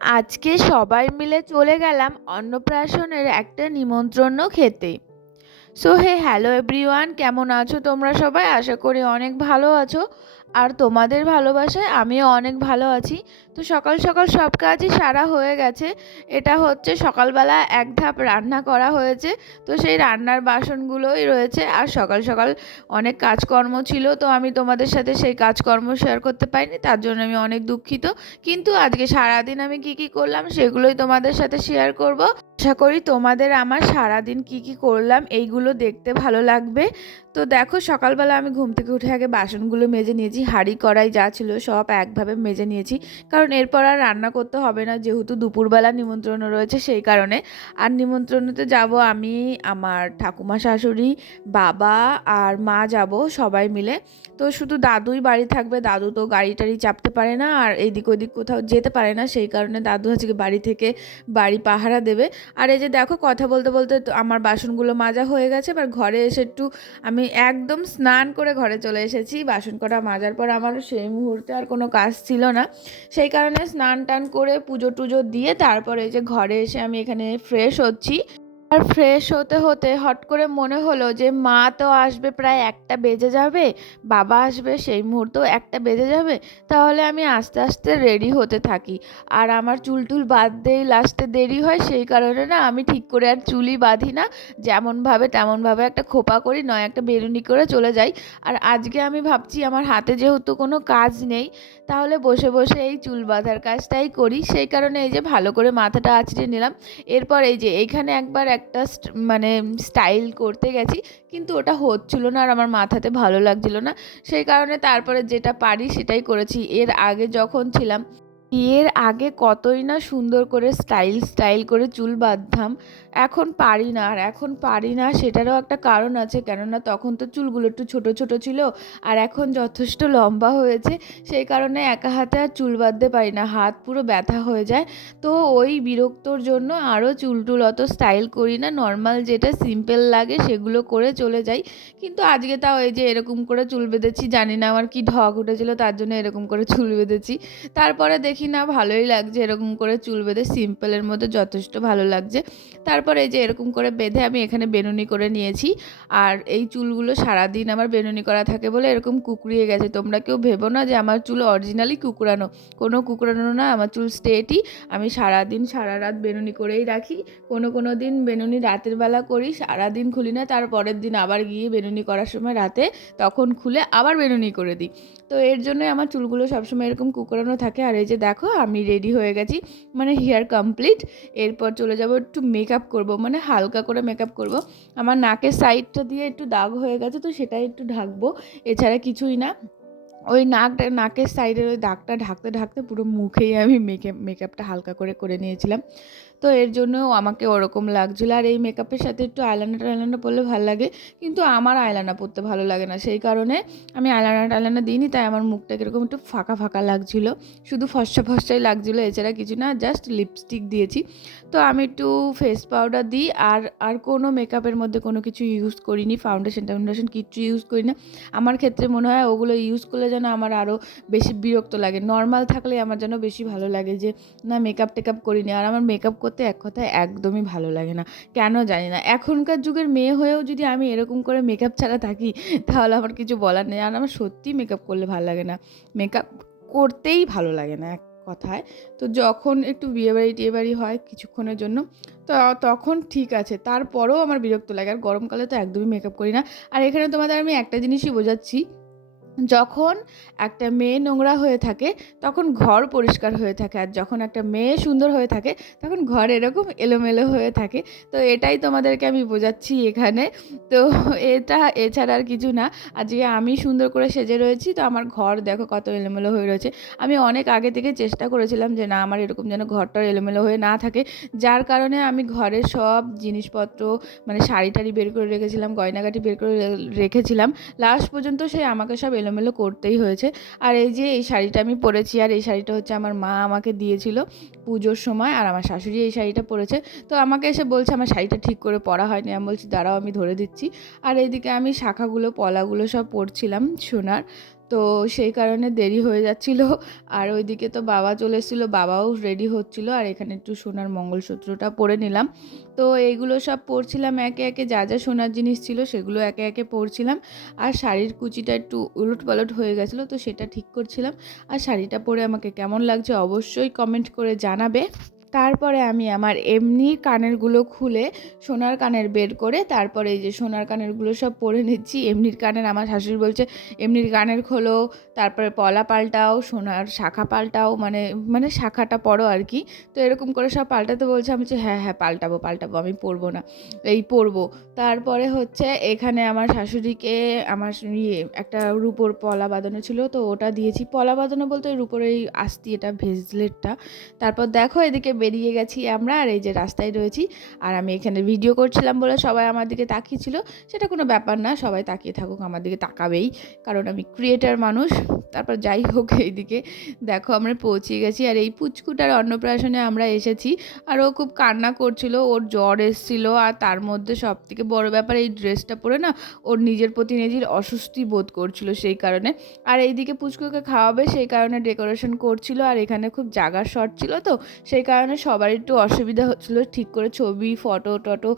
আজকে সবাই মিলে চলে গেলাম অন্নপ্রাশনের একটা নিমন্ত্রণ খেতে। সো হ্যালো এভরিওয়ান, কেমন আছো তোমরা সবাই? আশা করি অনেক ভালো আছো। আর তোমাদের ভালোবাসায় আমিও অনেক ভালো আছি। তো সকাল সকাল সব কাজই সারা হয়ে গেছে। এটা হচ্ছে সকালবেলা এক ধাপ রান্না করা হয়েছে। তো সেই রান্নার বাসনগুলোই রয়েছে। আর সকাল সকাল অনেক কাজকর্ম ছিল, তো আমি তোমাদের সাথে সেই কাজকর্ম শেয়ার করতে পারিনি, তার জন্য আমি অনেক দুঃখিত। কিন্তু আজকে সারাদিন আমি কি কি করলাম সেগুলোই তোমাদের সাথে শেয়ার করব। আশা করি তোমাদের আমার সারাদিন কি কি করলাম এইগুলো দেখতে ভালো লাগবে। তো দেখো, সকালবেলা আমি ঘুম থেকে উঠে আগে বাসনগুলো মেজে নিয়েছি। হাঁড়ি কড়াই যা ছিল সব একভাবে মেজে নিয়েছি, কারণ এরপর আর রান্না করতে হবে না, যেহেতু দুপুরবেলা নিমন্ত্রণ রয়েছে সেই কারণে। আর নিমন্ত্রণতে যাব আমি, আমার ঠাকুমা শাশুড়ি, বাবা আর মা যাব সবাই মিলে। তো শুধু দাদুই বাড়ি থাকবে। দাদু তো গাড়ি টাড়ি চাপতে পারে না আর এদিক ওদিক কোথাও যেতে পারে না, সেই কারণে দাদু আজকে বাড়ি থেকে বাড়ি পাহারা দেবে। আর এই যে দেখো, কথা বলতে বলতে তো আমার বাসনগুলো মাজা হয়ে গেছে। এবার ঘরে এসে একটু আমি একদম স্নান করে ঘরে চলে এসেছি। বাসন কটা মাজার পর আমার সেই মুহূর্তে আর কোনো কাজ ছিল না, সেই কারণে স্নান টান করে পুজো টুজো দিয়ে তারপরে এই যে ঘরে এসে আমি এখানে ফ্রেশ হচ্ছি। আর ফ্রেশ হতে হতে হট করে মনে হলো যে মা তো আসবে, প্রায় একটা বেজে যাবে, বাবা আসবে সেই মুহূর্তেও একটা বেজে যাবে, তাহলে আমি আস্তে আস্তে রেডি হতে থাকি। আর আমার চুল টুল বাঁধতেই লাস্টে দেরি হয়, সেই কারণে না আমি ঠিক করে আর চুলই বাঁধি না। যেমনভাবে তেমনভাবে একটা খোপা করি, নয় একটা বেরুনি করে চলে যাই। আর আজকে আমি ভাবছি আমার হাতে যেহেতু কোনো কাজ নেই, তাহলে বসে বসে এই চুল বাঁধার কাজটাই করি। সেই কারণে এই যে ভালো করে মাথাটা আঁচড়ে নিলাম। এরপর এই যে এইখানে একবার একটা মানে স্টাইল করতে গেছি, কিন্তু ওটা হচ্ছিল না আর আমার মাথাতে ভালো লাগছিল না, সেই কারণে তারপরে যেটা পারি সেটাই করেছি। এর আগে কতই না সুন্দর করে স্টাইল স্টাইল করে চুল বাঁধতাম, এখন পারি না। আর এখন পারি না সেটারও একটা কারণ আছে, কেননা তখন তো চুলগুলো একটু ছোট ছোট ছিল, আর এখন যথেষ্ট লম্বা হয়েছে, সেই কারণে একা হাতে আর চুল বাঁধতে পারি না, হাত পুরো ব্যথা হয়ে যায়। তো ওই বিরক্তর জন্য আরও চুল টুল অত স্টাইল করি না, নর্মাল যেটা সিম্পল লাগে সেগুলো করে চলে যাই। কিন্তু আজকে তাও এই যে এরকম করে চুল বেঁধেছি, জানি না আমার কি ঢক উঠেছিল তার জন্য এরকম করে চুল বেঁধেছি। তারপরে দেখি না ভালোই লাগছে এরকম করে চুল বেঁধে, সিম্পলের মধ্যে যথেষ্ট ভালো লাগছে। তারপরে এই যে এরকম করে বেঁধে আমি এখানে বেনুনি করে নিয়েছি। আর এই চুলগুলো সারাদিন আমার বেনুনি করা থাকে বলে এরকম কুকড়িয়ে গেছে। তোমরা কেউ ভেবো না যে আমার চুল অরিজিনালি কুকড়ানো, কোনো কুকড়ানো না, আমার চুল স্ট্রেটই। আমি সারাদিন সারা রাত বেনুনি করেই রাখি। কোনো দিন বেনুনি রাতের বেলা করি, সারাদিন খুলি না, তারপরের দিন আবার গিয়ে বেনুনি করার সময় রাতে তখন খুলে আবার বেনুনি করে দিই। তো এর জন্যই আমার চুলগুলো সবসময় এরকম কুকড়ানো থাকে। আর এই যে দেখো আমি রেডি হয়ে গেছি, মানে হেয়ার কমপ্লিট। এরপর চলে যাব একটু মেকআপ করব, মানে হালকা করে মেকআপ করব। আমার নাকের সাইডটা দিয়ে একটু দাগ হয়ে গেছে, তো সেটাই একটু ঢাকবো, এছাড়া কিছুই না। ওই নাকের সাইডের ওই দাগটা ঢাকতে ঢাকতে পুরো মুখেই আমি মেকআপটা হালকা করে করে নিয়েছিলাম। তো এর জন্যও আমাকে ওরকম লাগছিলো। আর এই মেকআপের সাথে একটু আইলাইনার পরলে ভালো লাগে, কিন্তু আমার আইলাইনার পরতে ভালো লাগে না, সেই কারণে আমি আইলাইনার দিইনি। তাই আমার মুখটা কীরকম একটু ফাঁকা ফাঁকা লাগছিলো, শুধু ফর্সা ফর্সাই লাগছিলো, এছাড়া কিছু না, জাস্ট লিপস্টিক দিয়েছি। তো আমি একটু ফেস পাউডার দিই, আর কোনো মেকআপের মধ্যে কোনো কিছু ইউজ করিনি, ফাউন্ডেশন কিচ্ছু ইউজ করি না। আমার ক্ষেত্রে মনে হয় ওগুলো ইউজ করলে যেন আমার আরও বেশি বিরক্ত লাগে, নর্মাল থাকলে আমার যেন বেশি ভালো লাগে যে না মেকআপ টেকআপ করিনি। আর আমার মেকআপ করতে এক কথায় একদমই ভালো লাগে না, কেন জানি না। এখনকার যুগের মেয়ে হয়েও যদি আমি এরকম করে মেকআপ ছাড়া থাকি তাহলে আমার কিছু বলার নেই। আর আমার সত্যিই মেকআপ করলে ভালো লাগে না, মেকআপ করতেই ভালো লাগে না এক কথায়। তো যখন একটু টিয়েবাড়ি হয় কিছুক্ষণের জন্য, তো তখন ঠিক আছে, তারপরেও আমার বিরক্ত লাগে। আর গরমকালে তো একদমই মেকআপ করি না। আর এখানে তোমাদের আমি একটা জিনিসই বোঝাচ্ছি, যখন একটা মেয়ে নোংরা হয়ে থাকে তখন ঘর পরিষ্কার হয়ে থাকে, আর যখন একটা মেয়ে সুন্দর হয়ে থাকে তখন ঘর এরকম এলোমেলো হয়ে থাকে। তো এটাই তোমাদেরকে আমি বোঝাচ্ছি এখানে। তো এটা এছাড়া আর কিছু না। আজকে আমি সুন্দর করে সেজে রয়েছি, তো আমার ঘর দেখো কত এলোমেলো হয়ে রয়েছে। আমি অনেক আগে থেকে চেষ্টা করেছিলাম যে না আমার এরকম যেন ঘরটা এলোমেলো হয়ে না থাকে, যার কারণে আমি ঘরের সব জিনিসপত্র, মানে শাড়ি টাড়ি বের করে রেখেছিলাম, গয়নাগাটি বের করে রেখেছিলাম, লাস্ট পর্যন্ত সে আমাকে সব এলোমেলো করতেই হয়েছে। আর এই যে এই শাড়িটা আমি পরেছি, আর এই শাড়িটা হচ্ছে আমার মা আমাকে দিয়েছিল পুজোর সময়, আর আমার শাশুড়ি এই শাড়িটা পরেছে। তো আমাকে এসে বলছে আমার শাড়িটা ঠিক করে পরা হয়নি, আমি বলছি দাঁড়াও আমি ধরে দিচ্ছি। আর এইদিকে আমি শাখাগুলো পলাগুলো সব পরছিলাম সোনার। তো সেই কারণে দেরি হয়ে যাচ্ছিল। আর ওইদিকে তো বাবা চলে এসেছিলো, বাবাও রেডি হচ্ছিল। আর এখানে একটু সোনার মঙ্গলসূত্রটা পরে নিলাম। তো এইগুলো সব পরছিলাম একে একে, যা যা সোনার জিনিস ছিল সেগুলো একে একে পরছিলাম। আর শাড়ির কুচিটা একটু উলটপালট হয়ে গেছিলো, তো সেটা ঠিক করছিলাম। আর শাড়িটা পরে আমাকে কেমন লাগছে অবশ্যই কমেন্ট করে জানাবে। তারপরে আমি আমার এমনি কানেরগুলো খুলে সোনার কানের বের করে তারপরে এই যে সোনার কানেরগুলো সব পরে নিচ্ছি। এমনির কানের আমার শাশুড়ি বলছে এমনির কানের খোলো, তারপরে পলা পাল্টাও, সোনার শাখা পাল্টাও, মানে মানে শাখাটা পরো আর কি। তো এরকম করে সব পাল্টাতে বলছে। আমি বলছি হ্যাঁ হ্যাঁ পাল্টাবো পাল্টাবো, আমি পরবো না, এই পরবো। তারপরে হচ্ছে এখানে আমার শাশুড়িকে আমার একটা রুপোর পলা বাঁধানো ছিল, তো ওটা দিয়েছি। পলা বাঁধানো বলতে ওই রুপোর এই আস্তি, এটা ভেজলেটটা। তারপর দেখো এদিকে বেরিয়ে গেছি আমরা, আর এই যে রাস্তায় রয়েছি। আর আমি এখানে ভিডিও করছিলাম বলে সবাই আমার দিকে তাকিয়েছিল, সেটা কোনো ব্যাপার না, সবাই তাকিয়ে থাকুক, আমার দিকে তাকাবেই, কারণ আমি ক্রিয়েটার মানুষ। তারপর যাই হোক এইদিকে দেখো আমরা পৌঁছে গেছি। আর এই পুচকুটার অন্নপ্রাশনে আমরা এসেছি। আর ও খুব কান্না করছিল, ওর জ্বর এসেছিল। আর তার মধ্যে সব থেকে বড় ব্যাপার এই ড্রেসটা পরে না ওর নিজের প্রতি নিজের অস্বস্তি বোধ করছিল সেই কারণে। আর এইদিকে পুচকুকে খাওয়াবে সেই কারণে ডেকোরেশন করছিল। আর এখানে খুব জাগার শর্ট ছিল, তো সেই কারণে সবার একটু অসুবিধা হচ্ছিল, ঠিক করে ছবি ফটো টটো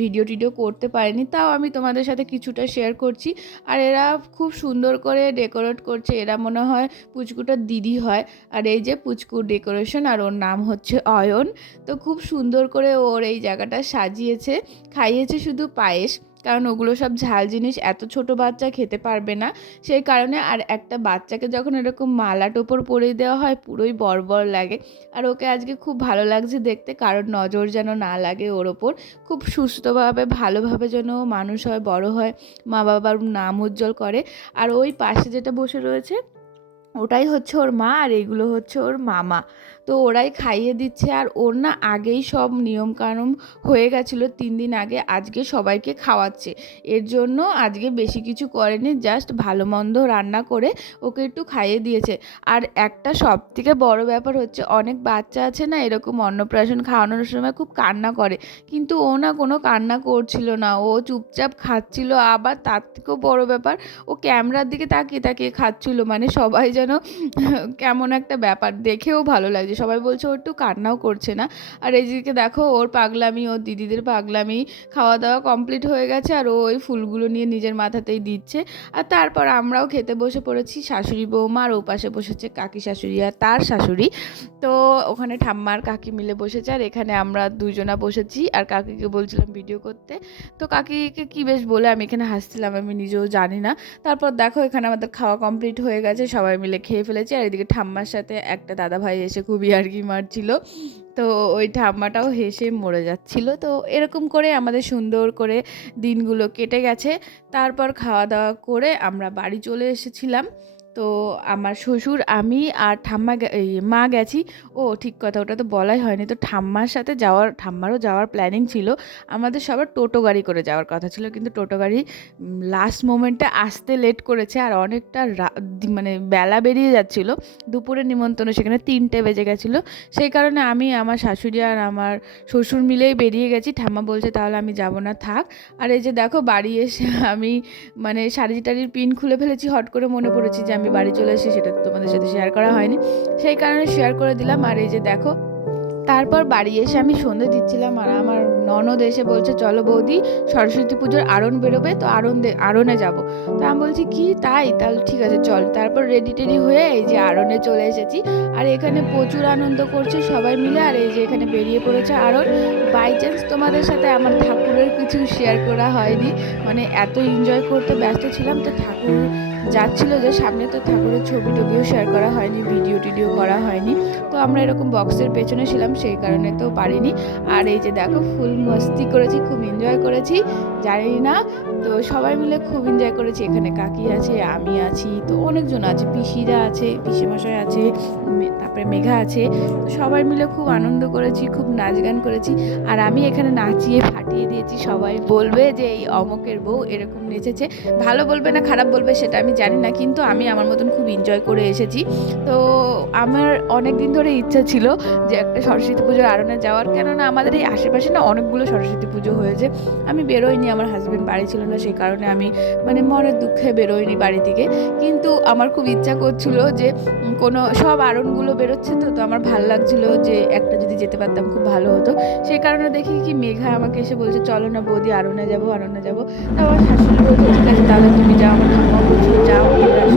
ভিডিও টিডিও করতে পারিনি। তাও আমি তোমাদের সাথে কিছুটা শেয়ার করছি। আর এরা খুব সুন্দর করে ডেকোরেট করছে, এরা মনে হয় পুচকুটার দিদি হয়। আর এই যে পুচকুর ডেকোরেশন, আর ওর নাম হচ্ছে অয়ন। তো খুব সুন্দর করে ওর এই জায়গাটা সাজিয়েছে, খাইয়েছে শুধু পায়েস, কারণ ওগুলো সব ঝাল জিনিস এত ছোট বাচ্চা খেতে পারবে না সেই কারণে। আর একটা বাচ্চাকে যখন এরকম মালা টোপর পরিয়ে দেওয়া হয় পুরোই বড় লাগে। আর ওকে আজকে খুব ভালো লাগছে দেখতে, কারণ নজর যেন না লাগে ওর ওপর। খুব সুস্থভাবে ভালোভাবে যেন মানুষ হয়, বড় হয়, মা বাবার নাম উজ্জ্বল করে। আর ওই পাশে যেটা বসে রয়েছে ওটাই হচ্ছে ওর মা, আর এইগুলো হচ্ছে ওর মামা। তো ওরাই খাইয়ে দিচ্ছে। আর ওর না আগেই সব নিয়মকানুন হয়ে গেছিলো 3 দিন আগে, আজকে সবাইকে খাওয়াচ্ছে। এর জন্য আজকে বেশি কিছু করেনি, জাস্ট ভালো মন্দ রান্না করে ওকে একটু খাইয়ে দিয়েছে। আর একটা সব থেকে বড় ব্যাপার হচ্ছে অনেক বাচ্চা আছে না এরকম অন্নপ্রাশন খাওয়ানোর সময় খুব কান্না করে, কিন্তু ও না কোনো কান্না করছিল না, ও চুপচাপ খাচ্ছিল। আবার তার থেকেও বড় ব্যাপার ও ক্যামেরার দিকে তাকিয়ে তাকিয়ে খাচ্ছিল, মানে সবাই যেন কেমন একটা ব্যাপার, দেখেও ভালো লাগছে। সবাই বলছে ও একটু কান্নাও করছে না। আর এইদিকে দেখো ওর পাগলামি, ওর দিদিদের পাগলামি, খাওয়া দাওয়া কমপ্লিট হয়ে গেছে। আর ও ওই ফুলগুলো নিয়ে নিজের মাথাতেই দিচ্ছে। আর তারপর আমরাও খেতে বসে পড়েছি, শাশুড়ি বৌমা, আর ও পাশে বসেছে কাকি শাশুড়ি আর তার শাশুড়ি। তো ওখানে ঠাম্মা আর কাকি মিলে বসেছে, আর এখানে আমরা দুজনা বসেছি। আর কাকিকে বলছিলাম ভিডিও করতে, তো কাকিকে কি বেশ বলে আমি এখানে হাসছিলাম, আমি নিজেও জানি না। তারপর দেখো এখানে আমাদের খাওয়া কমপ্লিট হয়ে গেছে, সবাই মিলে খেয়ে ফেলেছি। আর এদিকে ঠাম্মার সাথে একটা দাদা ভাই এসে খুব ইয়ার্কি মারছিল, তো ওই ঠাম্মাটাও হেসে মরে যাচ্ছিল। তো এরকম করে আমাদের সুন্দর করে দিনগুলো কেটে গেছে। তারপর খাওয়া দাওয়া করে আমরা বাড়ি চলে এসেছিলাম। তো আমার শ্বশুর, আমি আর ঠাম্মা এই মা গেছি। ও ঠিক কথা, ওটা তো বলাই হয়নি। তো ঠাম্মারও যাওয়ার প্ল্যানিং ছিল, আমাদের সবার টোটো গাড়ি করে যাওয়ার কথা ছিল, কিন্তু টোটো গাড়ি লাস্ট মোমেন্টে আসতে লেট করেছে। আর অনেকটা মানে বেলা বেরিয়ে যাচ্ছিল, দুপুরের নিমন্ত্রণ সেখানে 3টে বেজে গেছিলো। সেই কারণে আমি, আমার শাশুড়ি আর আমার শ্বশুর মিলেই বেরিয়ে গেছি। ঠাম্মা বলছে তাহলে আমি যাব না, থাক। আর এই যে দেখো বাড়ি এসে আমি মানে শাড়ি টাড়ির পিন খুলে ফেলেছি, হট করে মনে পড়েছি যে আমি বাড়ি চলে এসেছি, সেটা তোমাদের সাথে শেয়ার করা হয়নি, সেই কারণে শেয়ার করে দিলাম। আর এই যে দেখো তারপর বাড়ি এসে আমি সন্ধে দিচ্ছিলাম, আর আমার ননদ এসে বলছে চলো বৌদি সরস্বতী পুজোর আরন বেরোবে, তো আরনে যাব। তো আমি বলছি কি তাই, তাহলে ঠিক আছে চল। তারপর রেডি টেডি হয়ে এই যে আরনে চলে এসেছি। আর এখানে প্রচুর আনন্দ করছে সবাই মিলে। আর এই যে এখানে বেরিয়ে পড়েছে আরন। বাই চান্স তোমাদের সাথে আমার ঠাকুরের কিছু শেয়ার করা হয়নি, মানে এত এনজয় করতে ব্যস্ত ছিলাম। তো ঠাকুর যাচ্ছিল যে সামনে, তো ঠাকুরের ছবি টবিও শেয়ার করা হয়নি, ভিডিও টিডিও করা হয়নি। তো আমরা এরকম বক্সের পেছনে ছিলাম সেই কারণে তো পারিনি। আর এই যে দেখো ফুল মস্তি করেছি, খুব এনজয় করেছি, জানি না। তো সবাই মিলে খুব এনজয় করেছি। এখানে কাকি আছে, আমি আছি, তো অনেকজন আছে, পিসিরা আছে, পিসেমশাই আছে, তারপরে মেঘা আছে। তো সবাই মিলে খুব আনন্দ করেছি, খুব নাচ গান করেছি। আর আমি এখানে নাচিয়ে ফাটিয়ে দিয়েছি। সবাই বলবে যে এই অমকের বউ এরকম নেচেছে, ভালো বলবে না খারাপ বলবে সেটা আমি জানি না, কিন্তু আমি আমার মতন খুব এনজয় করে এসেছি। তো আমার অনেক দিন ধরে করে ইচ্ছা ছিল যে একটা সরস্বতী পুজোর আড়নে যাওয়ার, কেননা আমাদের এই আশেপাশে না অনেকগুলো সরস্বতী পুজো হয়েছে। আমি বেরোইনি, আমার হাজব্যান্ড বাড়ি ছিল না, সেই কারণে আমি মানে মনের দুঃখে বেরোইনি বাড়ি থেকে। কিন্তু আমার খুব ইচ্ছা করছিল যে কোনো সব আড়নগুলো বেরোচ্ছে, তো আমার ভালো লাগছিল যে একটা যদি যেতে পারতাম খুব ভালো হতো। সেই কারণে দেখি কি মেঘা আমাকে এসে বলছে চলো না বৌদি আড়নে যাবো, আড়নে যাবো। তো আমার শাশুড়ি বলছে ঠিক আছে তাহলে তুমি যাও, আমার ঠাম্মাও বলছিল যাও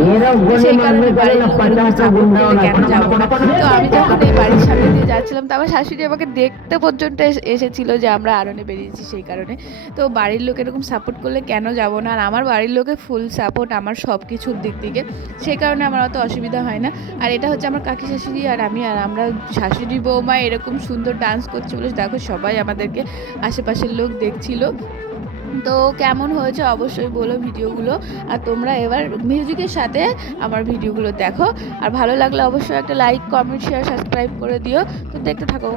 ঘুরে আসো। তো সেই কারণে বাড়ির লোক এরকম সাপোর্ট করলে কেন যাবো না। তো আমি যখন এই বাড়ির সামনে দিয়ে যাচ্ছিলাম, তো আমার শাশুড়ি আমাকে দেখতে পর্যন্ত এসেছিল যে আমরা আড়নে বেরিয়েছি, সেই কারণে। তো বাড়ির লোক এরকম সাপোর্ট করলে কেন যাব না, আর আমার বাড়ির লোকে ফুল সাপোর্ট আমার সব কিছুর দিক থেকে, সেই কারণে আমার অত অসুবিধা হয় না। আর এটা হচ্ছে আমার কাকি শাশুড়ি আর আমি, আর আমরা শাশুড়ি বৌমা এরকম সুন্দর ডান্স করছে বলে দেখো সবাই আমাদেরকে আশেপাশের লোক দেখছিল। তো কেমন হয়েছে অবশ্যই বলো ভিডিওগুলো, আর তোমরা এবার মিউজিকের সাথে আমার ভিডিওগুলো দেখো। আর ভালো লাগলে অবশ্যই একটা লাইক, কমেন্ট, শেয়ার, সাবস্ক্রাইব করে দিও। তো দেখতে থাকো।